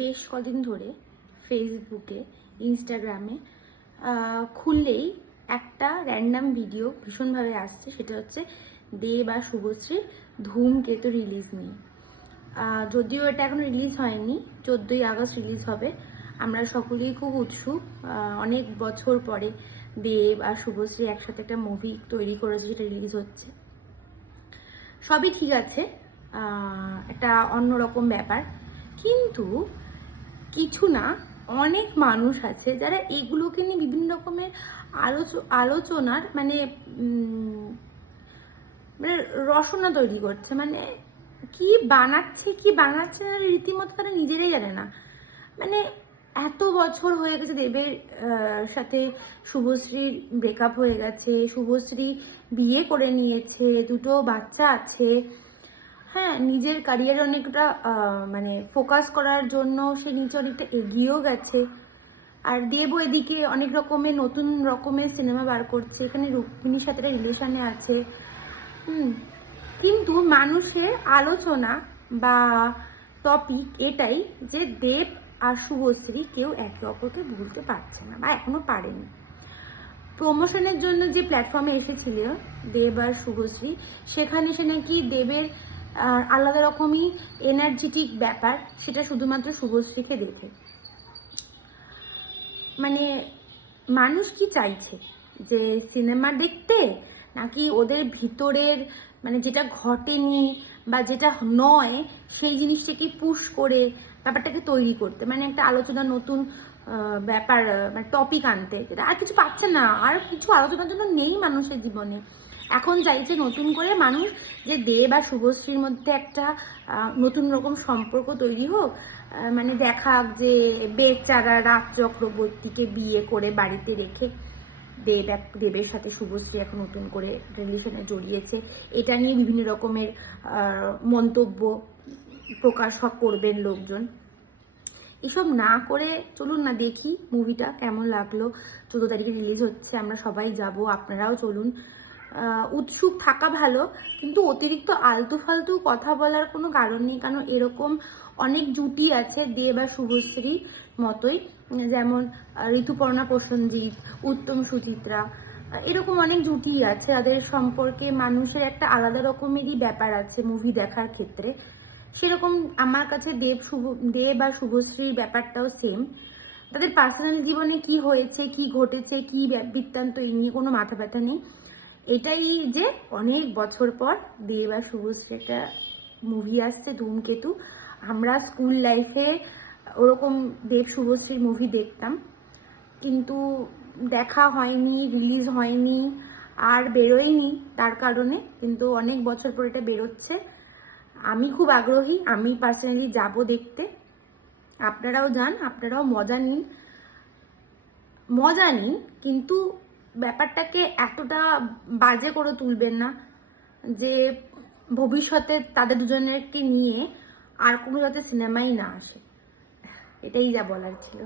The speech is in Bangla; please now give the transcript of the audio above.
বেশ কদিন ধরে ফেসবুকে, ইনস্টাগ্রামে খুললেই একটা র্যান্ডাম ভিডিও ভীষণভাবে আসছে। সেটা হচ্ছে দেব আর শুভশ্রীর ধূমকেতু রিলিজ নিয়ে। যদিও এটা এখন রিলিজ হয়নি, 14ই আগস্ট রিলিজ হবে। আমরা সকলেই খুব উৎসুক। অনেক বছর পরে দেব আর শুভশ্রী একসাথে একটা মুভি তৈরি করেছে, সেটা রিলিজ হচ্ছে। সবই ঠিক আছে, একটা অন্যরকম ব্যাপার। কিন্তু কিছু না, অনেক মানুষ আছে যারা এগুলোকে নিয়ে বিভিন্ন রকমের আলোচনার মানে রসনা তৈরি করছে। মানে কি বানাচ্ছে না রীতিমতো তারা নিজেরাই জানে না। মানে এত বছর হয়ে গেছে দেবের সাথে শুভশ্রীর ব্রেকআপ হয়ে গেছে, শুভশ্রী বিয়ে করে নিয়েছে, দুটো বাচ্চা আছে। হ্যাঁ, নিজের ক্যারিয়ারে অনেকটা মানে ফোকাস করার জন্য সে নিচে অনেকটা এগিয়েও গেছে। আর দেবও এদিকে অনেক রকমের নতুন রকমের সিনেমা বার করছে, এখানে রুক্মিণীর সাথে রিলেশনে আছে। কিন্তু মানুষের আলোচনা বা টপিক এটাই যে দেব আর শুভশ্রী কেউ একে অপরকে ভুলতে পারছে না বা এখনো পারেনি। প্রমোশনের জন্য যে প্ল্যাটফর্মে এসেছিল দেব আর শুভশ্রী, সেখানে সে নাকি দেবের আলাদা রকমই এনার্জেটিক ব্যাপার, সেটা শুধুমাত্র শুভশ্রীকে দেখে। মানে মানুষ কি চাইছে, যে সিনেমা দেখতে, নাকি ওদের ভিতরের মানে যেটা ঘটেনি বা যেটা নয় সেই জিনিসটাকে পুশ করে ব্যাপারটাকে তৈরি করতে, মানে একটা আলোচনা নতুন ব্যাপার মানে টপিক আনতে, যেটা আর কিছু পাচ্ছে না, আর কিছু আলোচনার জন্য নেই মানুষের জীবনে। এখন চাইছে নতুন করে মানুষ যে দেব আর শুভশ্রীর মধ্যে একটা নতুন রকম সম্পর্ক তৈরি হোক। মানে দেখাক যে বেচারা রাজ চক্রবর্তীকে বিয়ে করে বাড়িতে রেখে দেবের সাথে শুভশ্রী এখন নতুন করে রিলেশনে জড়িয়েছে। এটা নিয়ে বিভিন্ন রকমের মন্তব্য প্রকাশ করবেন লোকজন। এসব না করে চলুন না দেখি মুভিটা কেমন লাগলো। 14 তারিখে রিলিজ হচ্ছে, আমরা সবাই যাব, আপনারাও চলুন। উৎসুক থাকা ভালো, কিন্তু অতিরিক্ত আলতু ফালতু কথা বলার কোনো কারণ নেই। কারণ এরকম অনেক জুটি আছে দেব আর শুভশ্রী মতোই, যেমন ঋতুপর্ণা প্রসেনজিৎ, উত্তম সুচিত্রা, এরকম অনেক জুটি আছে যাদের সম্পর্কে মানুষের একটা আলাদা রকমেরই ব্যাপার আছে মুভি দেখার ক্ষেত্রে। সেরকম আমার কাছে দেব আর শুভশ্রীর ব্যাপারটাও সেম। তাদের পার্সোনাল জীবনে কি হয়েছে, কি ঘটেছে, কি বৃত্তান্ত, এই নিয়ে কোনো মাথা ব্যথা নেই। এটাই যে অনেক বছর পর দেব আর শুভশ্রী একটা মুভি আসছে, ধূমকেতু। আমরা স্কুল লাইফে ওরকম দেব শুভশ্রীর মুভি দেখতাম, কিন্তু দেখা হয়নি, রিলিজ হয়নি, আর বেরোয়নি তার কারণে। কিন্তু অনেক বছর পর এটা বেরোচ্ছে, আমি খুব আগ্রহী, আমি পার্সোনালি যাব দেখতে। আপনারাও যান, আপনারাও মজা নিন, কিন্তু ব্যাপারটাকে এতটা বাজে করে তুলবেন না যে ভবিষ্যতে তাদের দুজনেরকে নিয়ে আর কোনো যাতে সিনেমাই না আসে। এটাই যা বলার ছিল।